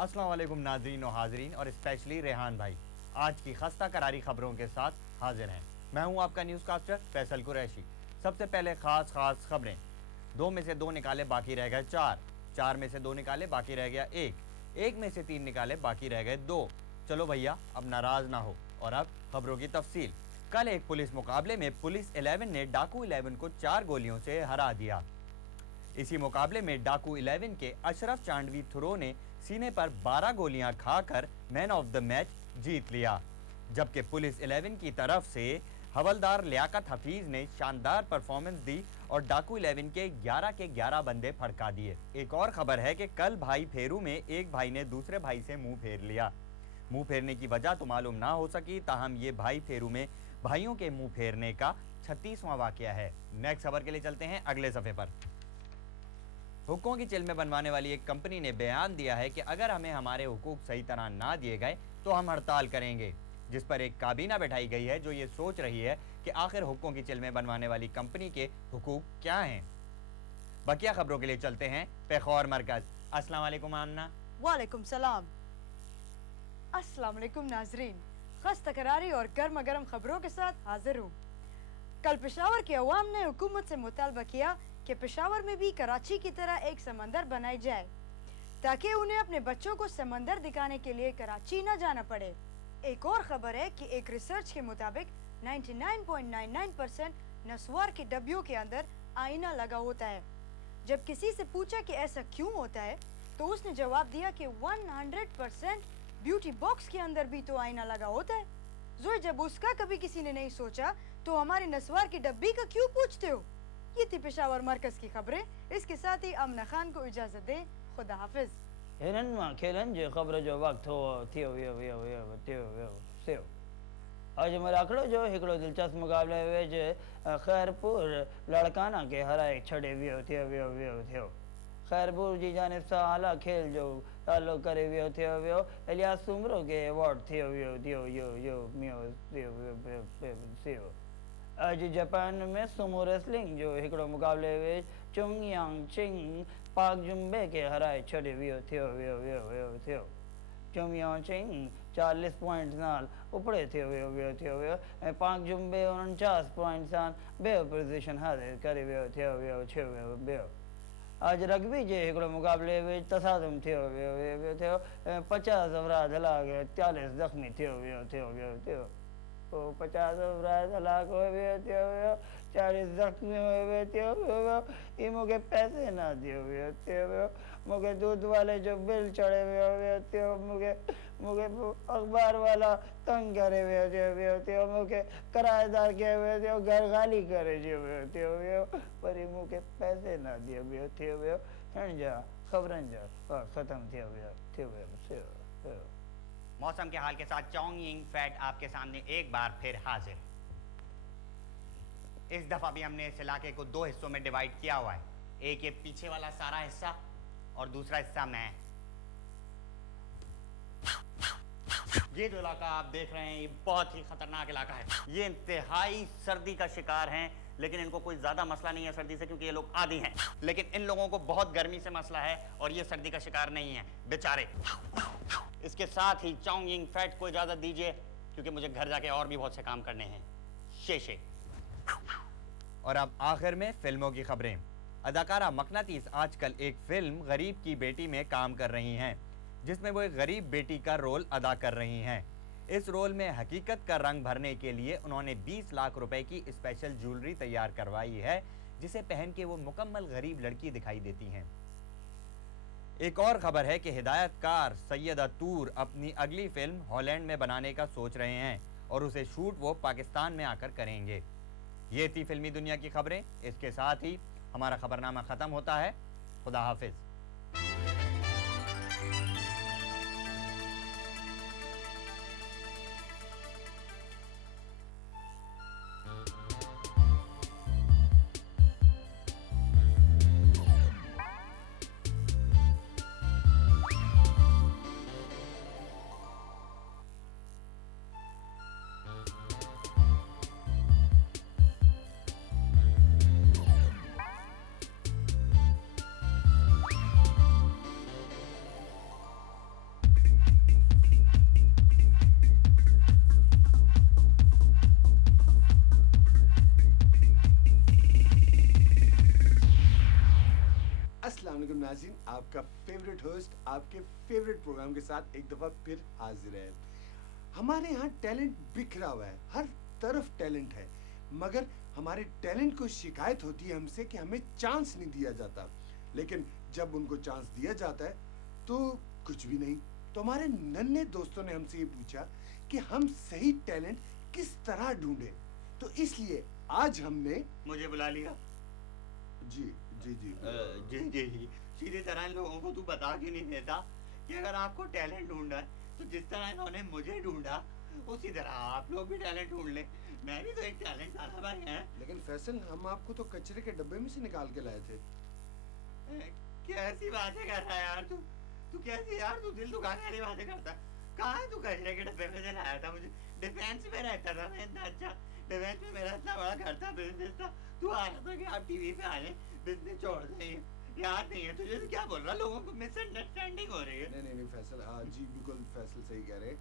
अस्सलाम वालेकुम नाजरीन और हाजरीन और स्पेशली रेहान भाई, आज की खस्ता करारी खबरों के साथ हाजिर हैं। मैं हूं आपका न्यूज़ कास्टर फैसल कुरैशी। सबसे पहले खास खबरें। दो में से दो निकाले बाकी रह गए चार, चार में से दो निकाले बाकी रह गया एक, एक में से तीन निकाले बाकी रह गए दो। चलो भैया अब नाराज ना हो। और अब खबरों की तफसील। कल एक पुलिस मुकाबले में पुलिस 11 ने डाकू 11 को 4 गोलियों से हरा दिया। इसी मुकाबले में डाकू 11 के अशरफ चांदवी थ्रो ने सीने पर 12 गोलियां खाकर मैन ऑफ द मैच जीत लिया, जबकि पुलिस 11 की तरफ से हवलदार लियाकत हफीज ने शानदार परफॉर्मेंस दी और डाकू 11 के 11 बंदे फड़का दिए। एक और खबर है कि कल भाई फेरू में एक भाई ने दूसरे भाई से मुंह फेर लिया। मुंह फेरने की वजह तो मालूम ना हो सकी, ताहम ये भाई फेरू में भाइयों के मुंह फेरने का 36वां वाकया है। नेक्स्ट खबर के लिए चलते हैं अगले सफ़े पर। हुक्कों की चिल में बनवाने वाली एक कंपनी ने बयान दिया है कि अगर हमें हमारे हुकूक सही तरह ना दिए गए तो हम हड़ताल करेंगे, जिस पर एक काबीना बैठाई गई है जो ये सोच रही है कि आखिर हुक्कों की चिल में बनवाने वाली कंपनी के हुकूक क्या हैं। बकिया खबरों के लिए चलते हैं पेखौर मरकज। अस्सलाम वालेकुम आमना। वालेकुम सलाम। अस्सलाम वालेकुम नाजरीन, खस्ता करारी और गर्मा गर्म खबरों के साथ हाजिर हूँ। कल पेशावर के अवाम ने हुकूमत से मुतालबा किया कि पेशावर में भी कराची की तरह एक समंदर बनाई जाए, ताकि उन्हें अपने बच्चों को समंदर दिखाने के लिए कराची न जाना पड़े। एक और खबर है कि एक रिसर्च के मुताबिक 99.99% नस्वार के डब्बियों के अंदर आईना लगा होता है। जब किसी से पूछा कि ऐसा क्यों होता है तो उसने जवाब दिया कि 100% ब्यूटी बॉक्स के अंदर भी तो आईना लगा होता है। जोए, जब उसका कभी किसी ने नहीं सोचा तो हमारे नस्वार की डब्बी का क्यों पूछते हो। ये थी पेशावर मरकज की खबरें। इसके साथ ही अमना खान को इजाजत दें। खुदा हाफिज। हिनन मां खेलन जो ख़बर जो वक़्त हो थियो वियो वियो वियो थियो वियो थियो। अॼु मराखड़ो जो हिकिड़ो दिलचस्प मुक़ाबले वेझे ख़ैरपुर लड़काना के हराए छॾे वियो थियो वियो वियो थियो। ख़ैरपुर जी जानिब सां आला खेल जो ताल्लुक़ करे वियो थियो वियो इलियास सुमरो के अवॉर्ड थियो वियो थियो यो यो मियो थियो थियो। अॼु जापान में सुमो रेसलिंग जो हिकिड़ो मुक़ाबले वेझ चुंग यांग चिंग पाक जुम्बे के हराए छॾे वियो थियो वियो वियो वियो थियो। चुंग यांग चिंग 40 पॉइंट नाल उपड़े थियो वियो वियो थियो वियो ऐं पाक जुम्बे 49 पॉइंट सां ॿियो पोज़ीशन हासिल करे वियो थियो वियो थियो वियो वियो। अॼु रग्बी जे हिकिड़ो मुक़ाबले वेझ तसादुम थियो वियो वियो वियो थियो ऐं 50 अफराद हलाक 43 ज़ख़्मी थियो वियो थियो वियो थियो। 50 अफराद हलाक हुए वियो थियो वियो, 40 ज़ख़्मी हुए वियो थियो वियो। ये मूंखे पैसे ना दियो वियो थियो वियो। मूंखे दूध वाले जो बिल चढ़े वियो वियो थियो। मूंखे अख़बार वाला तंग करे वियो थियो। मूंखे किराएदार खे वियो थियो घर ख़ाली करे वियो थियो वियो, वरी मूंखे पैसे ना दियो वियो थियो वियो। हिन जा ख़बरनि जा ख़त्म थियो वियो। मौसम के हाल के साथ चोंग यिंग फैट आपके सामने एक बार फिर हाजिर। इस दफा भी हमने इस इलाके को दो हिस्सों में डिवाइड किया हुआ है, एक ये पीछे वाला सारा हिस्सा और दूसरा हिस्सा मैं। ये जो इलाका आप देख रहे हैं ये बहुत ही खतरनाक इलाका है। ये इंतहाई सर्दी का शिकार हैं, लेकिन इनको कोई ज्यादा मसला नहीं है सर्दी से, क्योंकि ये लोग आदी हैं। लेकिन इन लोगों को बहुत गर्मी से मसला है और ये सर्दी का शिकार नहीं है बेचारे। इसके साथ ही चोंग यिंग फैट को इजाजत दीजिए, क्योंकि मुझे घर जाके और भी बहुत से काम करने हैं। शेषे। और अब आखिर में फिल्मों की खबरें। अदाकारा मकनातीस आजकल एक फिल्म गरीब की बेटी में काम कर रही हैं, जिसमें वो एक गरीब बेटी का रोल अदा कर रही हैं। इस रोल में हकीकत का रंग भरने के लिए उन्होंने 20 लाख रुपए की स्पेशल ज्वेलरी तैयार करवाई है, जिसे पहन के वो मुकम्मल गरीब लड़की दिखाई देती हैं। एक और खबर है कि हिदायतकार सैयद अतूर अपनी अगली फिल्म हॉलैंड में बनाने का सोच रहे हैं और उसे शूट वो पाकिस्तान में आकर करेंगे। ये थी फिल्मी दुनिया की खबरें। इसके साथ ही हमारा खबरनामा ख़त्म होता है। खुदा हाफिज। नाज़रीन, आपका फेवरेट होस्ट आपके फेवरेट प्रोग्राम के साथ एक दफ़ा फिर हाजिर है। हमारे यहाँ टैलेंट बिखरा हुआ है, हर तरफ टैलेंट है, मगर हमारे टैलेंट को शिकायत होती है हमसे कि हमें चांस नहीं दिया जाता। लेकिन जब उनको चांस दिया जाता है तो कुछ भी नहीं। तो हमारे नन्हे दोस्तों ने हमसे ये पूछा कि हम सही टैलेंट किस तरह ढूंढें। तो इसलिए आज हमने मुझे बुला लिया। जी जी जी जी जी जी, सीधी तरह इन लोगों को तू बता के नहीं देता कि अगर आपको टैलेंट ढूंढना है तो जिस तरह इन्होंने मुझे ढूंढा उसी तरह आप लोग भी टैलेंट ढूंढ लें। मैं भी तो एक टैलेंट वाला भाई है। लेकिन फैसल, हम आपको तो कचरे के डब्बे में से निकाल के लाए थे। कैसी बातें कर रहा है यार तू? तू कैसी यार, तू दिल दुखाने वाली बातें करता है। कहाँ है तू? कचरे के डब्बे में से लाया था मुझे। डिफेंस में रहता था मैं, इतना अच्छा डिफेंस में मेरा इतना बड़ा घर था, बिजनेस था। तू आ रहा था कि आप टीवी पे आ जाए, बिजनेस छोड़ दें। याद नहीं है तुझे? तो क्या बोल रहा? लोगों को मिसअंडरस्टैंडिंग हो रही है। नहीं फैसल, जी बिल्कुल फैसल सही कह रहे हैं।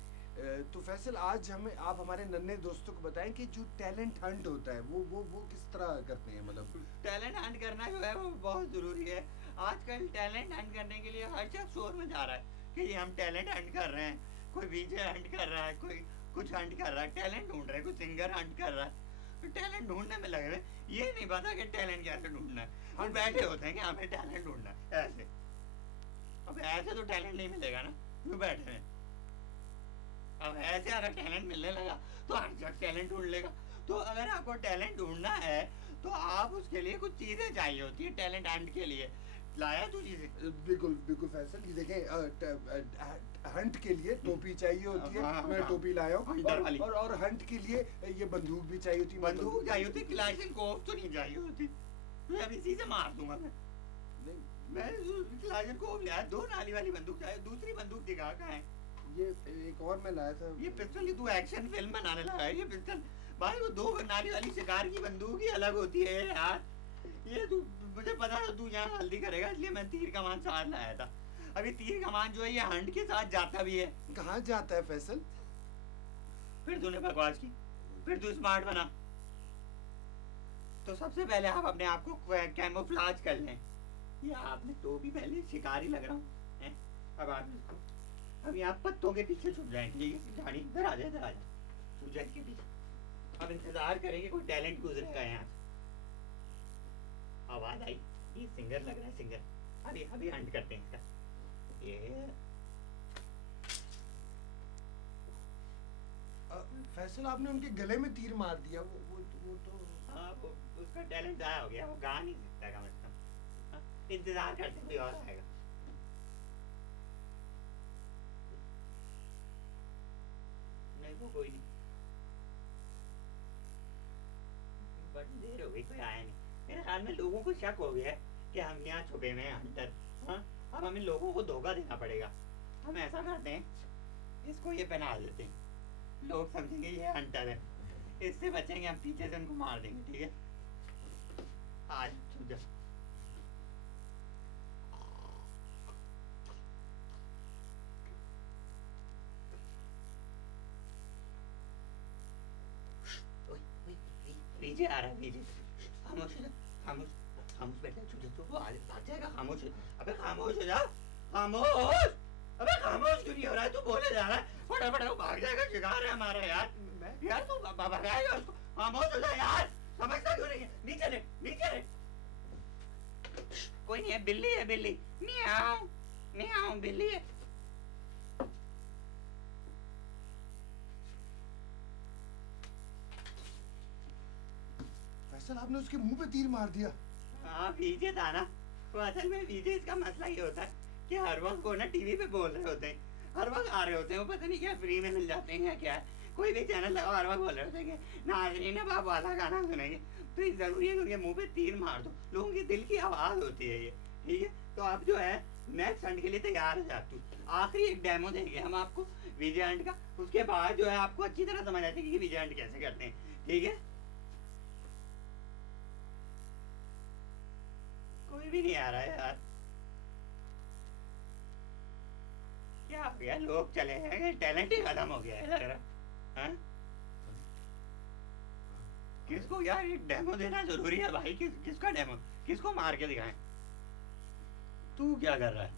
तो फैसल, आज हमें आप हमारे नन्हे दोस्तों को बताएं कि जो टैलेंट हंट होता है वो किस तरह करते हैं। मतलब टैलेंट हंट करना जो है वो बहुत ज़रूरी है। आजकल टैलेंट हंट करने के लिए हर शख्स शोर में जा रहा है कि हम टैलेंट हंट कर रहे हैं। कोई वीजे हंट कर रहा है, कोई कुछ हंट कर रहा है, टैलेंट ढूंढ रहा है, कोई सिंगर हंट कर रहा है। तो टैलेंट ढूंढने में लगे हुए, ये नहीं पता कि टैलेंट कैसे ढूंढना है। हम बैठे होते हैं कि हमें टैलेंट ढूंढना है ऐसे। अब ऐसे तो टैलेंट नहीं मिलेगा ना, क्यों बैठे हैं? अब ऐसे अगर टैलेंट मिलने लगा तो हर जगह टैलेंट ढूंढ लेगा। तो अगर आपको टैलेंट ढूंढना है तो आप उसके लिए कुछ चीज़ें चाहिए होती है टैलेंट हंट के लिए। लाया तू चीज़ें? बिल्कुल बिल्कुल फैसल, ये देखें, हंट के लिए टोपी चाहिए होती है। हाँ, मैं हाँ। टोपी लाया हूँ। हंटर वाली। और हंट के लिए ये बंदूक भी चाहिए होती है। बंदूक चाहिए होती, क्लाशनकोव तो नहीं चाहिए होती। मैं अब इसी से मार दूंगा मैं। नहीं, मैं क्लाशनकोव लिया, 2 नाली वाली बंदूक चाहिए। दूसरी बंदूक दिखा कहाँ है? ये एक और मैं लाया था। ये पिस्टल की तू एक्शन फिल्म बनाने लगा है। ये पिस्टल भाई, वो 2 नाली वाली शिकार की बंदूक ही अलग होती है यार। ये तू, मुझे पता था तू यहाँ हल्दी करेगा, इसलिए मैं तीर कमान साथ लाया था। अभी तीर कमान जो है ये हंट के साथ जाता भी है। कहाँ जाता है फैसल? फिर तूने बकवास की, फिर तू स्मार्ट बना। तो सबसे पहले आप अपने आप को कैमोफ्लाज कर लें। ये आपने टोपी पहले शिकारी लग रहा हूँ हैं? अब आप इसको, अब यहाँ पत्तों के पीछे छुप जाए, ठीक है? गाड़ी इधर आ जा, इधर आ जा, सूजन के पीछे। अब इंतजार करेंगे कोई टैलेंट गुजरेगा यहाँ से। आवाज आई, ये सिंगर लग रहा है, सिंगर। अभी अभी हंट करते हैं इसका। ये फैसल, आपने उनके गले में तीर मार दिया। वो तो हाँ, वो उसका टैलेंट ज़ाया हो गया, वो गा नहीं सकता कम से कम। हाँ, इंतजार करते कोई और आएगा। नहीं, वो कोई नहीं। बड़ी देर हो गई, कोई आया नहीं। मेरे ख्याल में लोगों को शक हो गया है कि हम यहाँ छुपे हुए हैं हंटर। हाँ, अब हमें लोगों को धोखा देना पड़ेगा। हम ऐसा करते हैं, इसको ये पहना देते हैं, लोग समझेंगे ये हंटर है। इससे बचेंगे हम, पीछे से उनको मार देंगे, ठीक है? आज छुप जा। पीछे आ रहा है, पीछे। खामोश हो जा, खामोश, खामोश बैठा, छुप जा। तो वो भाग जाएगा। खामोश हो, अबे खामोश हो जा, खामोश। अबे खामोश क्यों नहीं हो रहा है? तू बोले जा रहा है, फटाफट वो भाग जाएगा। शिकार है हमारा यार। यार तू भगाएगा उसको। खामोश हो जा यार, समझता क्यों नहीं है? नीचे ले, नीचे ले। कोई नहीं है, बिल्ली है, बिल्ली। म्याऊं म्याऊं, बिल्ली है। फैसल, आपने उसके मुंह पे तीर मार दिया। हाँ, विजय था ना। तो असल में विजय, इसका मसला ये होता है कि हर वक्त वो ना टीवी पे बोल रहे होते हैं, हर वक्त आ रहे होते हैं। वो पता नहीं क्या फ्री में मिल जाते हैं या क्या है। कोई भी चैनल लगाओ, हर वक्त बोल रहे होते हैं कि नाज़रीन अब आप वाला गाना सुनेंगे। तो ये ज़रूरी है कि उनके मुँह पे तीर मार दो। लोगों के दिल की आवाज़ होती है ये, ठीक है? तो आप जो है नेक्स्ट हंट के लिए तैयार हो जाते हो। आखिरी एक डेमो देंगे हम आपको विजय हंट का। उसके बाद जो है आपको अच्छी तरह समझ आती है कि विजय हंट कैसे करते हैं, ठीक है? कोई भी नहीं आ रहा है यार। क्या हो गया? लोग चले हैं, टैलेंट ही खत्म हो गया है लग रहा। हाँ? किसको यार ये डेमो देना जरूरी है भाई? किसका डेमो? किसको मार के दिखाएं? तू क्या कर रहा है?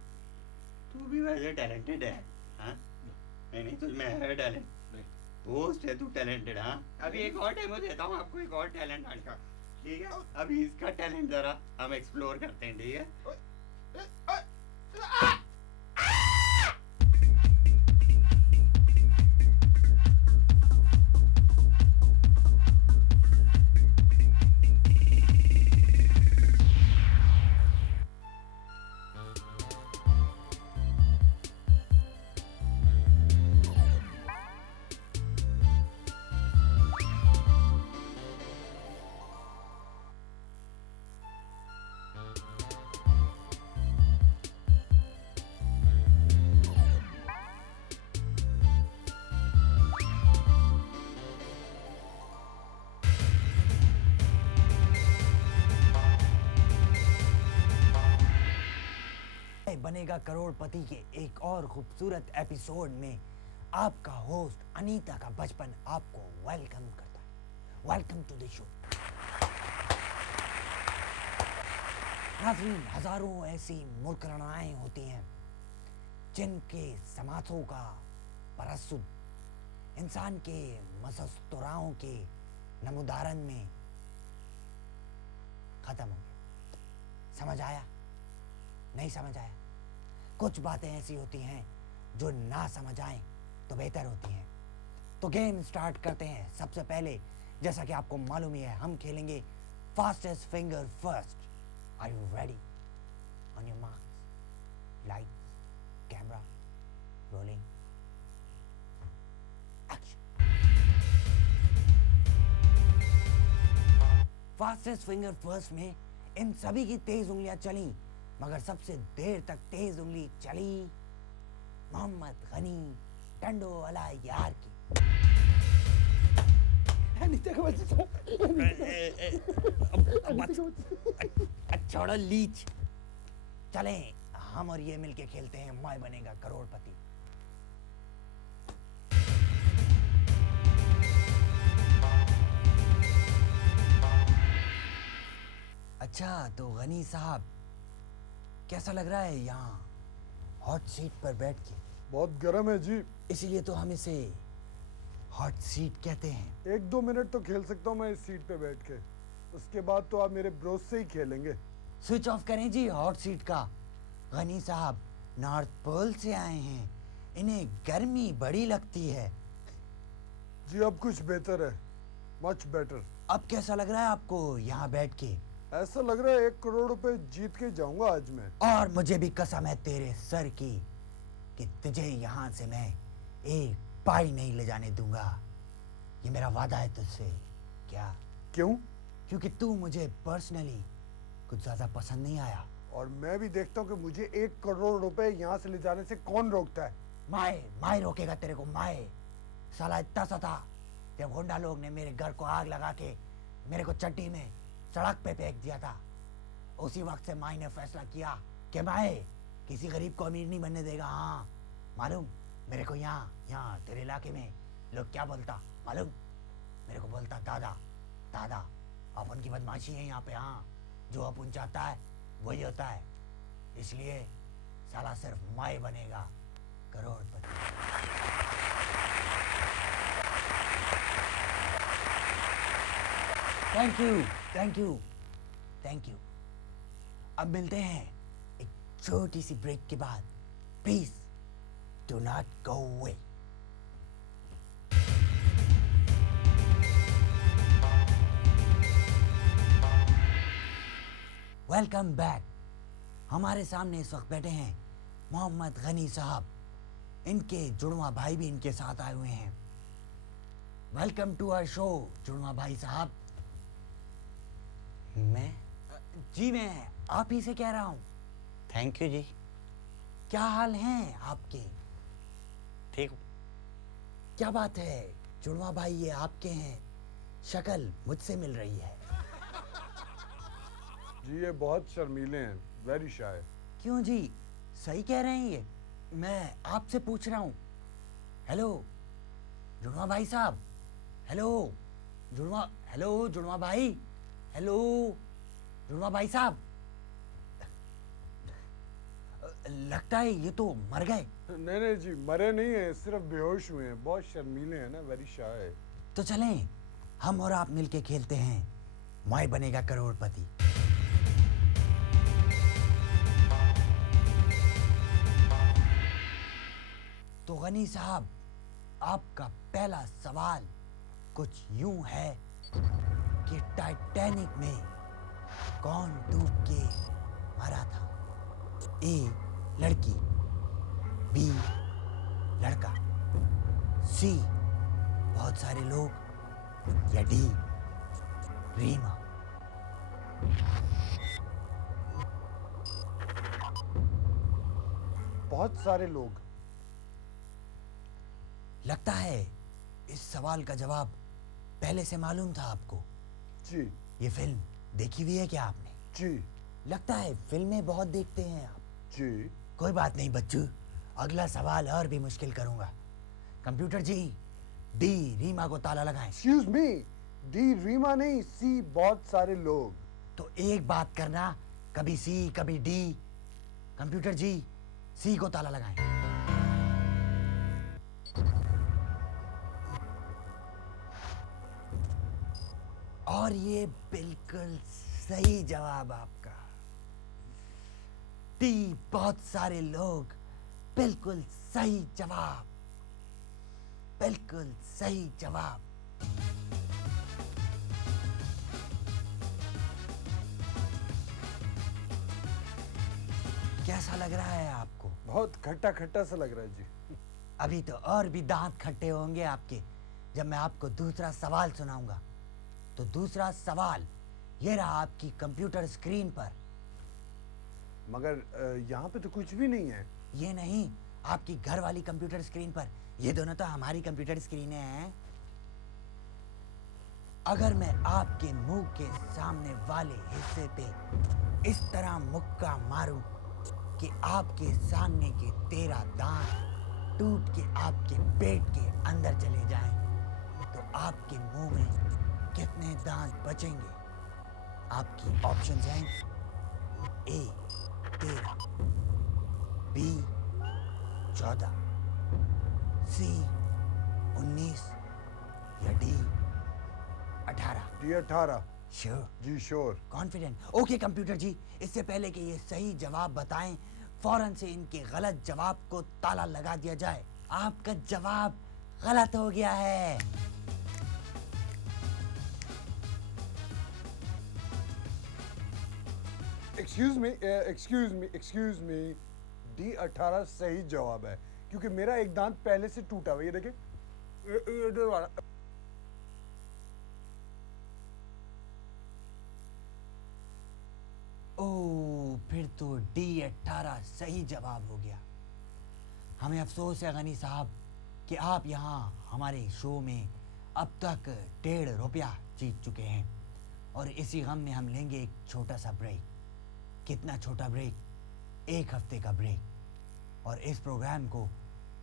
तू भी वैसे टैलेंटेड है, हाँ? नहीं तुझ में है टैलेंट। नहीं। होस्ट है तू, टैलेंटेड, हाँ? अभी एक और डेमो देता हूँ आपको, एक और टैलेंट हंट का, ठीक है? अभी इसका टैलेंट जरा हम एक्सप्लोर करते हैं, ठीक है? बनेगा करोड़पति के एक और खूबसूरत एपिसोड में आपका होस्ट अनीता का बचपन आपको वेलकम करता है। Welcome to the show. नाज़रीन, हजारों ऐसी मुकरणाएं होती हैं जिनके समासों का परस्सुद इंसान के मसस्तुराओं के नमुदारन में खत्म हो गया। समझ आया? नहीं समझ आया? कुछ बातें ऐसी होती हैं जो ना समझ आए तो बेहतर होती हैं। तो गेम स्टार्ट करते हैं। सबसे पहले, जैसा कि आपको मालूम ही है, हम खेलेंगे fastest finger first. Are you ready? On your marks, lights, camera, rolling, action. Fastest finger first में इन सभी की तेज उंगलियां चली, मगर सबसे देर तक तेज उंगली चली मोहम्मद गनी टंडो वाला यार की। छोड़ो लीच, चलें हम और ये मिलके खेलते हैं मैं बनेगा करोड़पति। अच्छा तो गनी साहब, कैसा लग रहा है यहाँ हॉट सीट पर बैठ के? बहुत गर्म है जी। इसीलिए तो हम इसे हॉट सीट कहते हैं। 1-2 मिनट तो खेल सकता हूँ मैं इस सीट पे बैठ के, उसके बाद तो आप मेरे ब्रोस से ही खेलेंगे। स्विच ऑफ करें जी हॉट सीट का। गनी साहब नॉर्थ पोल से आए हैं, इन्हें गर्मी बड़ी लगती है। जी अब कुछ बेहतर है, मच बेटर। अब कैसा लग रहा है आपको यहाँ बैठ के? ऐसा लग रहा है 1 करोड़ रुपए जीत के जाऊंगा आज मैं। और मुझे भी कसम है तेरे सर की कि तुझे यहाँ से मैं एक पाई नहीं ले जाने दूंगा। ये मेरा वादा है तुझसे। क्या? क्यों? क्योंकि तू मुझे पर्सनली कुछ ज्यादा पसंद नहीं आया। और मैं भी देखता हूँ कि मुझे 1 करोड़ रुपए यहाँ से ले जाने से कौन रोकता है। माए रोकेगा तेरे को, माए। साला इतना सा था जब गुंडा लोग ने मेरे घर को आग लगा के मेरे को चट्टी में सड़क पे फेंक दिया था। उसी वक्त से माई ने फैसला किया कि माए किसी गरीब को अमीर नहीं बनने देगा। हाँ मालूम मेरे को, यहाँ तेरे इलाके में लोग क्या बोलता मालूम? मेरे को बोलता दादा अपन की बदमाशी है यहाँ पे। हाँ, जो अपन चाहता है वही होता है। इसलिए साला सिर्फ माए बनेगा करोड़पति। Thank you. अब मिलते हैं एक छोटी सी ब्रेक के बाद। Please do not go away. Welcome back. हमारे सामने इस वक्त बैठे हैं मोहम्मद गनी साहब। इनके जुड़वा भाई भी इनके साथ आए हुए हैं। वेलकम टू आवर शो जुड़वा भाई साहब। मैं आप ही से कह रहा हूँ। थैंक यू जी। क्या हाल हैं आपके? ठीक हूँ। क्या बात है जुड़वा भाई, ये आपके हैं, शक्ल मुझसे मिल रही है। जी ये बहुत शर्मीले हैं, वेरी शाय। क्यों जी, सही कह रहे हैं ये? मैं आपसे पूछ रहा हूँ। हेलो जुड़वा भाई साहब, हेलो जुड़वा भाई, हेलो जुड़वा भाई साहब। लगता है ये तो मर गए। नहीं जी, मरे नहीं है, सिर्फ बेहोश हुए हैं। बहुत शर्मीले हैं ना, वेरी शाय। तो चलें हम और आप मिलके खेलते हैं मैं बनेगा करोड़पति। तो गनी साहब, आपका पहला सवाल कुछ यूं है कि टाइटैनिक में कौन डूब के मरा था? ए लड़की, बी लड़का, सी बहुत सारे लोग, या डी रीमा? बहुत सारे लोग। लगता है इस सवाल का जवाब पहले से मालूम था आपको। जी ये फिल्म देखी हुई है क्या आपने? जी लगता है फिल्में बहुत देखते हैं आप। जी। कोई बात नहीं बच्चू, अगला सवाल और भी मुश्किल करूंगा। कंप्यूटर जी, डी रीमा को ताला लगाएं। एक्सक्यूज मी, डी रीमा नहीं, सी बहुत सारे लोग। तो एक बात करना, कभी सी कभी डी। कंप्यूटर जी, सी को ताला लगाएं। और ये बिल्कुल सही जवाब आपका। डी बहुत सारे लोग, बिल्कुल सही जवाब, बिल्कुल सही जवाब। कैसा लग रहा है आपको? बहुत खट्टा खट्टा सा लग रहा है जी। अभी तो और भी दांत खट्टे होंगे आपके जब मैं आपको दूसरा सवाल सुनाऊंगा। तो दूसरा सवाल ये रहा आपकी कंप्यूटर स्क्रीन पर। मगर यहाँ पे तो कुछ भी नहीं है। ये नहीं, आपकी घर वाली कंप्यूटर स्क्रीन पर। ये दोनों तो हमारी कंप्यूटर स्क्रीनें हैं। अगर मैं आपके मुंह के सामने वाले हिस्से पे इस तरह मुक्का मारूं कि आपके सामने के 13 दांत टूट के आपके पेट के अंदर चले जाएं, तो आपके मुंह में कितने दांत बचेंगे? आपकी ऑप्शंस हैं ए 13, बी 14, सी 19 या डी 18। डी 18। श्योर? जी श्योर। कॉन्फिडेंट? ओके कंप्यूटर जी, इससे पहले कि ये सही जवाब बताएं, फौरन से इनके गलत जवाब को ताला लगा दिया जाए। आपका जवाब गलत हो गया है। एक्सक्यूज मी, डी 18 सही जवाब है, क्योंकि मेरा एक दांत पहले से टूटा हुआ है। ये देखें, ये इधर वाला। ओह, फिर तो डी 18 सही जवाब हो गया। हमें अफसोस है गनी साहब कि आप यहाँ हमारे शो में अब तक 1.5 रुपया जीत चुके हैं, और इसी गम में हम लेंगे एक छोटा सा ब्रेक। कितना छोटा ब्रेक? 1 हफ्ते का ब्रेक। और इस प्रोग्राम को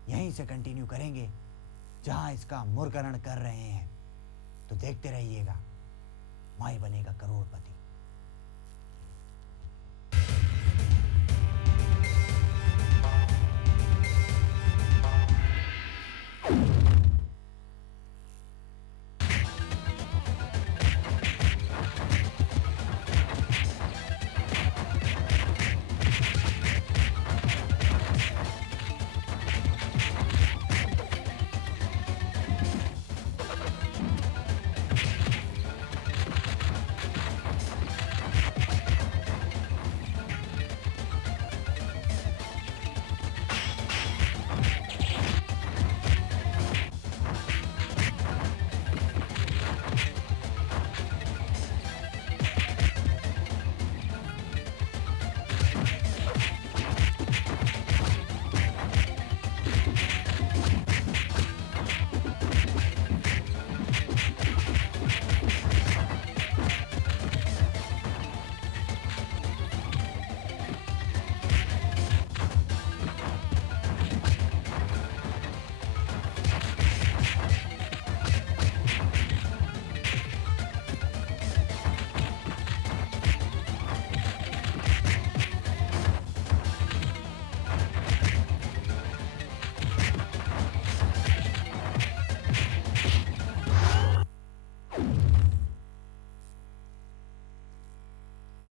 यहीं से कंटिन्यू करेंगे जहाँ इसका मुर्गकरण कर रहे हैं। तो देखते रहिएगा, मैं बनेगा करोड़पति।